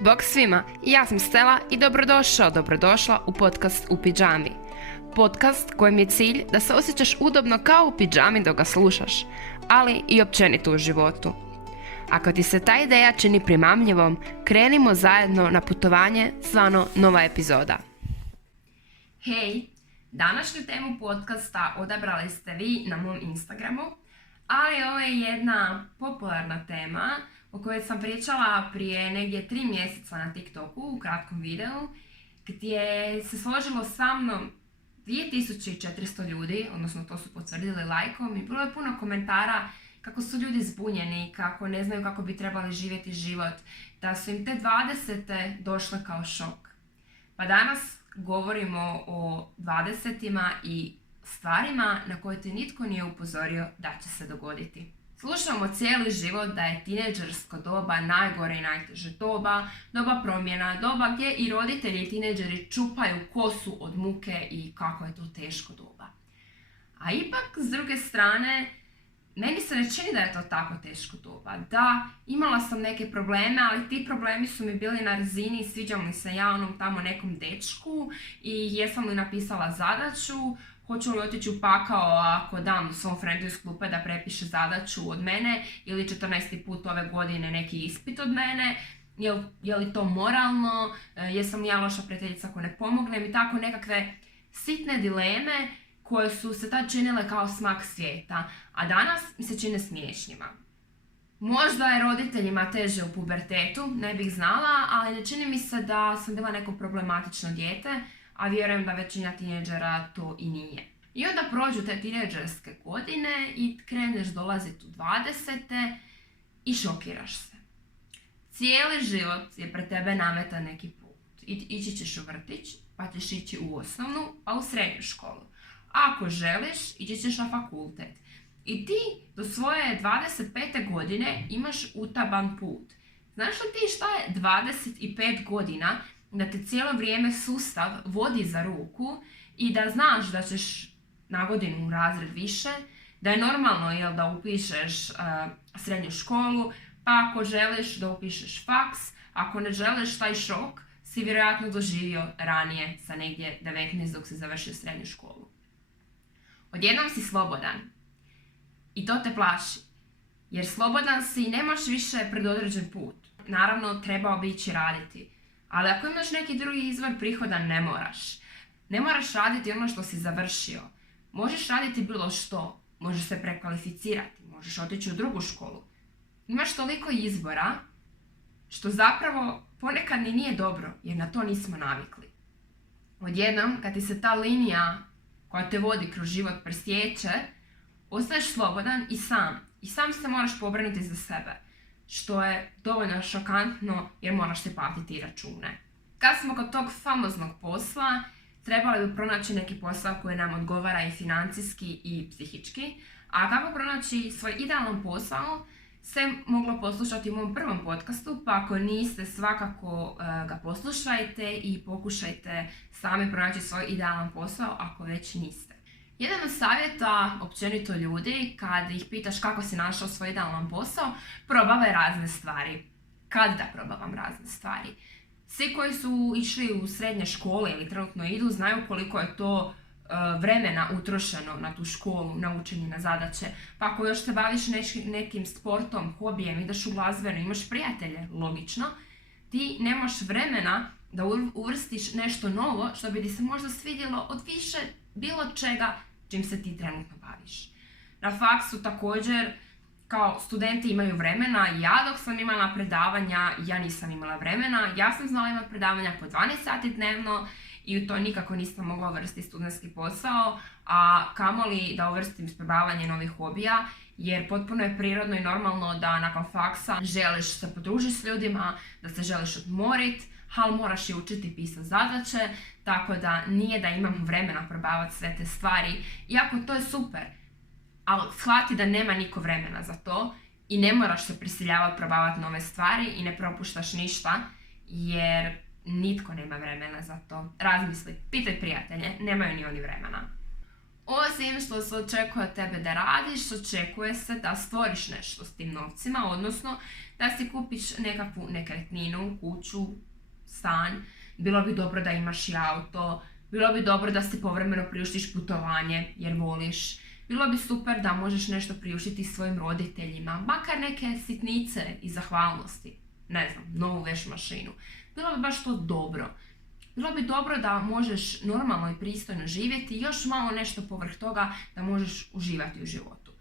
Bog svima, ja sam Stella i dobrodošla u podcast U pidžami. Podcast kojem je cilj da se osjećaš udobno kao u pidžami dok ga slušaš, ali i općenito u životu. Ako ti se ta ideja čini primamljivom, krenimo zajedno na putovanje zvano Nova epizoda. Hej, današnju temu podcasta odabrali ste vi na mom Instagramu, ali ovo je jedna popularna tema o kojoj sam pričala prije negdje 3 mjeseca na TikToku u kratkom videu, gdje se složilo sa mnom 2400 ljudi, odnosno to su potvrdili lajkom, i bilo je puno komentara kako su ljudi zbunjeni, kako ne znaju kako bi trebali živjeti život, da su im te 20. došle kao šok. Pa danas govorimo o 20-ima i stvarima na koje te nitko nije upozorio da će se dogoditi. Slušamo cijeli život da je tinejdžersko doba najgore i najteže doba promjena, doba gdje i roditelji i tinejdžeri čupaju kosu od muke i kako je to teško doba. A ipak, s druge strane, meni se ne čini da je to tako teško doba. Da, imala sam neke probleme, ali ti problemi su mi bili na razini sviđam li se ja onom tamo nekom dečku i jesam li napisala zadaću, hoću li otići u pakao ako dam svom frendu iz klupe da prepiše zadaću od mene ili 14. put ove godine neki ispit od mene, je li to moralno, jesam li ja loša prijateljica ako ne pomognem i tako nekakve sitne dileme koje su se tad činile kao smak svijeta, a danas mi se čine smiješnjima. Možda je roditeljima teže u pubertetu, ne bih znala, ali ne čini mi se da sam bila neko problematično dijete, a vjerujem da većina tinejdžera to i nije. I onda prođu te tinejdžerske godine i kreneš dolaziti u 20. i šokiraš se. Cijeli život je pred tebe nametan neki put. Ići ćeš u vrtić, pa ćeš ići u osnovnu, pa u srednju školu. A ako želiš, ići ćeš na fakultet. I ti do svoje 25. godine imaš utaban put. Znaš li ti šta je 25 godina da te cijelo vrijeme sustav vodi za ruku i da znaš da ćeš na godinu u razred više, da je normalno da upišeš srednju školu, pa ako želiš da upišeš faks, ako ne želiš taj šok, si vjerojatno doživio ranije sa negdje 19 dok si završio srednju školu. Odjednom si slobodan i to te plaši, jer slobodan si i nemaš više predodređen put. Naravno, trebao bi ići raditi, ali ako imaš neki drugi izvor prihoda, ne moraš. Ne moraš raditi ono što si završio. Možeš raditi bilo što, možeš se prekvalificirati, možeš otići u drugu školu. Imaš toliko izbora što zapravo ponekad ni nije dobro, jer na to nismo navikli. Odjednom, kad ti se ta linija koja te vodi kroz život presječe, ostaješ slobodan i sam se moraš pobrinuti za sebe, što je dovoljno šokantno jer moraš se platiti račune. Kad smo kod tog famoznog posla, trebali bi pronaći neki posao koji nam odgovara i financijski i psihički, a kako pronaći svoj idealan posao se moglo poslušati u mom prvom podcastu, pa ako niste, svakako ga poslušajte i pokušajte sami pronaći svoj idealan posao ako već niste. Jedan od savjeta općenito ljudi, kad ih pitaš kako si našao svoj idealan posao, probavaj razne stvari. Kad da probavam razne stvari? Svi koji su išli u srednje škole ili trenutno idu, znaju koliko je to vremena utrošeno na tu školu, na učenje, na zadaće. Pa ako još se baviš nekim sportom, hobijem, ideš u glazbenu, imaš prijatelje, logično, ti nemaš vremena da uvrstiš nešto novo što bi ti se možda svidjelo od više bilo čega čim se ti trenutno baviš. Na faksu također, kao studenti imaju vremena, ja dok sam imala predavanja, ja nisam imala vremena, ja sam znala imati predavanja po 12 sati dnevno i u to nikako nisam mogla uvrstiti studentski posao, a kamoli da uvrstim isprobavanje novih hobija, jer potpuno je prirodno i normalno da nakon faksa želiš se podružiti s ljudima, da se želiš odmoriti, ali moraš i učiti pisati zadaće, tako da nije da imam vremena probavati sve te stvari, iako to je super. Ali shvati da nema niko vremena za to i ne moraš se prisiljavati probavati nove stvari i ne propuštaš ništa, jer nitko nema vremena za to. Razmisli, pitaj prijatelje, nemaju ni oni vremena. Osim što se očekuje od tebe da radiš, očekuje se da stvoriš nešto s tim novcima, odnosno da si kupiš nekakvu nekretninu, kuću, stan. Bilo bi dobro da imaš i auto, bilo bi dobro da si povremeno priuštiš putovanje jer voliš. Bilo bi super da možeš nešto priuštiti svojim roditeljima, makar neke sitnice i zahvalnosti. Ne znam, novu veš mašinu. Bilo bi baš to dobro. Bilo bi dobro da možeš normalno i pristojno živjeti i još malo nešto povrh toga da možeš uživati u životu.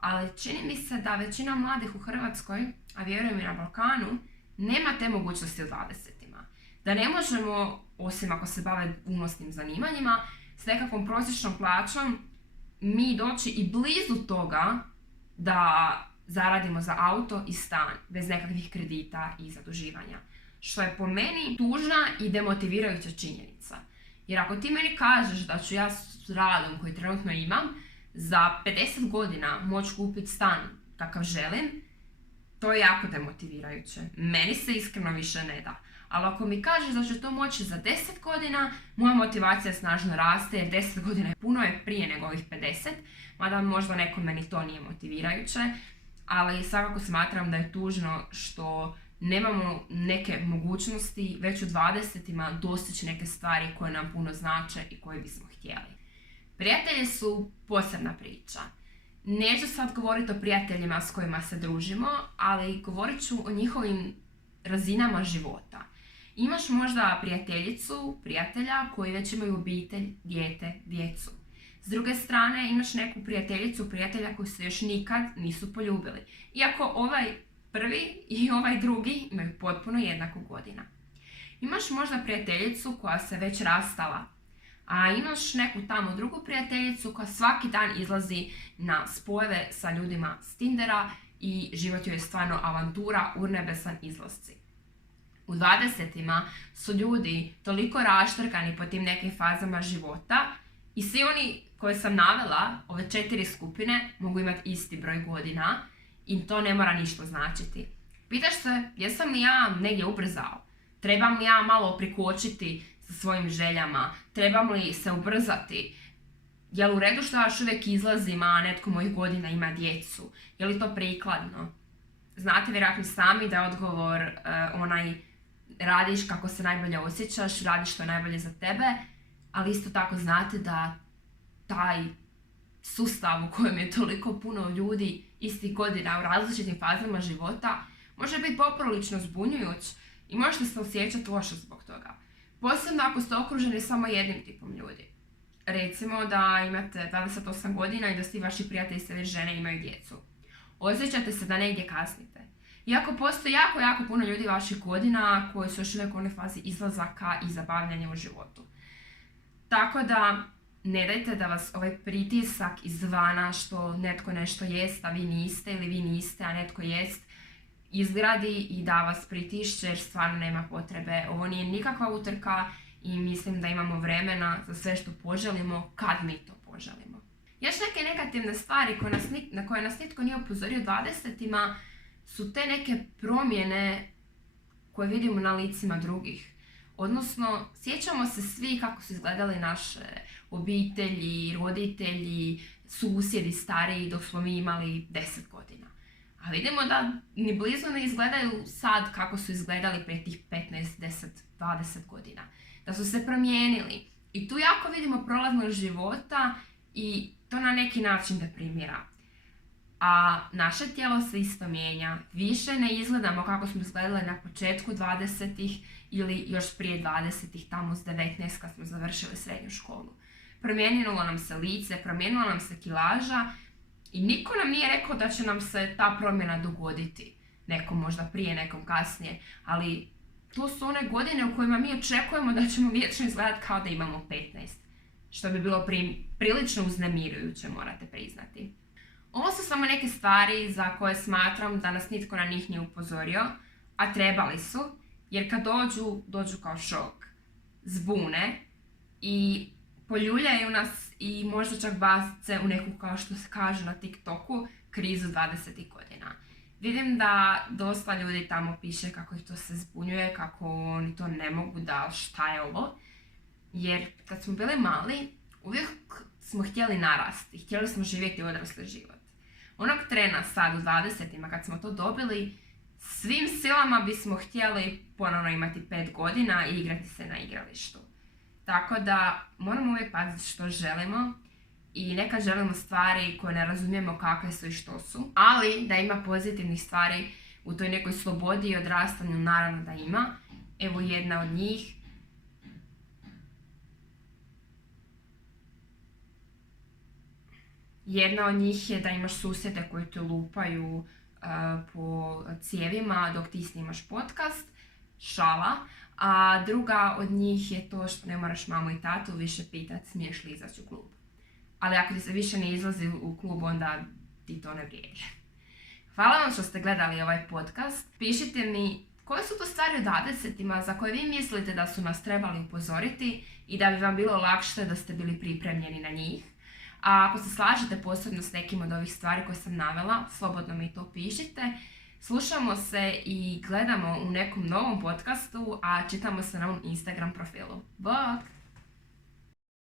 Ali čini mi se da većina mladih u Hrvatskoj, a vjerujem i na Balkanu, nema te mogućnosti u 20-ima. Da ne možemo, osim ako se bave unosnim zanimanjima, s nekakvom prosječnom plaćom mi doći i blizu toga da zaradimo za auto i stan bez nekakvih kredita i zaduživanja. Što je po meni tužna i demotivirajuća činjenica. Jer ako ti meni kažeš da ću ja s radom koji trenutno imam za 50 godina moći kupiti stan kakav želim, to je jako demotivirajuće. Meni se iskreno više ne da. Ali ako mi kažeš da ću to moći za 10 godina, moja motivacija snažno raste jer 10 godina je puno prije nego ovih 50, mada možda nekome ni to nije motivirajuće, ali svakako smatram da je tužno što nemamo neke mogućnosti već u 20-ima dostići neke stvari koje nam puno znače i koje bismo htjeli. Prijatelji su posebna priča. Neću sad govoriti o prijateljima s kojima se družimo, ali govorit ću o njihovim razinama života. Imaš možda prijateljicu, prijatelja koji već imaju obitelj, dijete, djecu. S druge strane imaš neku prijateljicu, prijatelja koji se još nikad nisu poljubili. Iako ovaj prvi i ovaj drugi imaju potpuno jednako godina. Imaš možda prijateljicu koja se već rastala, a imaš neku tamo drugu prijateljicu koja svaki dan izlazi na spojeve sa ljudima s Tindera i život joj je stvarno avantura, urnebesan izlasci. U 20-ima su ljudi toliko raštrkani po tim nekim fazama života i svi oni koje sam navela, ove 4 skupine, mogu imati isti broj godina i to ne mora ništa značiti. Pitaš se, jesam li ja negdje ubrzao? Trebam li ja malo prikočiti sa svojim željama? Trebam li se ubrzati? Je li u redu što ja još uvijek izlazim, a netko mojih godina ima djecu? Je li to prikladno? Znate vjerojatno sami da je odgovor onaj radiš kako se najbolje osjećaš, radiš što je najbolje za tebe, ali isto tako znate da taj sustav u kojem je toliko puno ljudi istih godina u različitim fazama života može biti poprilično zbunjujuć i možete se osjećati loše zbog toga. Posebno ako ste okruženi samo jednim tipom ljudi. Recimo da imate 28 godina i da svi vaši prijatelji se već žene i imaju djecu. Osjećate se da negdje kasnite. Iako postoji jako puno ljudi vaših godina koji su još uvijek u onoj fazi izlazaka i zabavljanja u životu. Tako da ne dajte da vas ovaj pritisak izvana što netko nešto jest, a vi niste, ili vi niste, a netko jest, izgradi i da vas pritišće jer stvarno nema potrebe. Ovo nije nikakva utrka i mislim da imamo vremena za sve što poželimo kad mi to poželimo. Još neke negativne stvari na koje nas nitko nije upozorio u 20-ima su te neke promjene koje vidimo na licima drugih. Odnosno, sjećamo se svi kako su izgledali naše obitelji, roditelji, susjedi stariji dok smo mi imali 10 godina. A vidimo da ni blizu ne izgledaju sad kako su izgledali prije tih 15, 10, 20 godina. Da su se promijenili. I tu jako vidimo prolaznost života i to na neki način deprimira. A naše tijelo se isto mijenja. Više ne izgledamo kako smo izgledali na početku 20-ih ili još prije 20-ih, tamo s 19 kad smo završili srednju školu. Promijenilo nam se lice, promijenila nam se kilaža i niko nam nije rekao da će nam se ta promjena dogoditi. Nekom možda prije, nekom kasnije, ali to su one godine u kojima mi očekujemo da ćemo vječno izgledati kao da imamo 15. Što bi bilo prilično uznemirujuće, morate priznati. Ovo su samo neke stvari za koje smatram da nas nitko na njih nije upozorio, a trebali su, jer kad dođu kao šok, zbune i poljuljaju nas i možda čak bace u neku, kao što se kaže na TikToku, krizu 20 godina. Vidim da dosta ljudi tamo piše kako ih to se zbunjuje, kako oni to ne mogu, da šta je ovo. Jer kad smo bili mali, uvijek smo htjeli narasti, htjeli smo živjeti odrasli život. Onog trena sad u 20-ima kad smo to dobili, svim silama bismo htjeli ponovno imati 5 godina i igrati se na igralištu. Tako da moramo uvijek paziti što želimo i nekad želimo stvari koje ne razumijemo kakve su i što su, ali da ima pozitivnih stvari u toj nekoj slobodi i odrastanju, naravno da ima. Evo jedna od njih. Jedna od njih je da imaš susjede koji te lupaju po cijevima dok ti snimaš podcast, šala. A druga od njih je to što ne moraš mamu i tatu više pitati smiješ li izaći u klub. Ali ako ti se više ne izlazi u klub, onda ti to ne vrijedi. Hvala vam što ste gledali ovaj podcast. Pišite mi koje su to stvari u 20-ima za koje vi mislite da su nas trebali upozoriti i da bi vam bilo lakše da ste bili pripremljeni na njih. A ako se slažete posebno s nekim od ovih stvari koje sam navela, slobodno mi to pišite. Slušamo se i gledamo u nekom novom podcastu, a čitamo se na ovom Instagram profilu. Bok!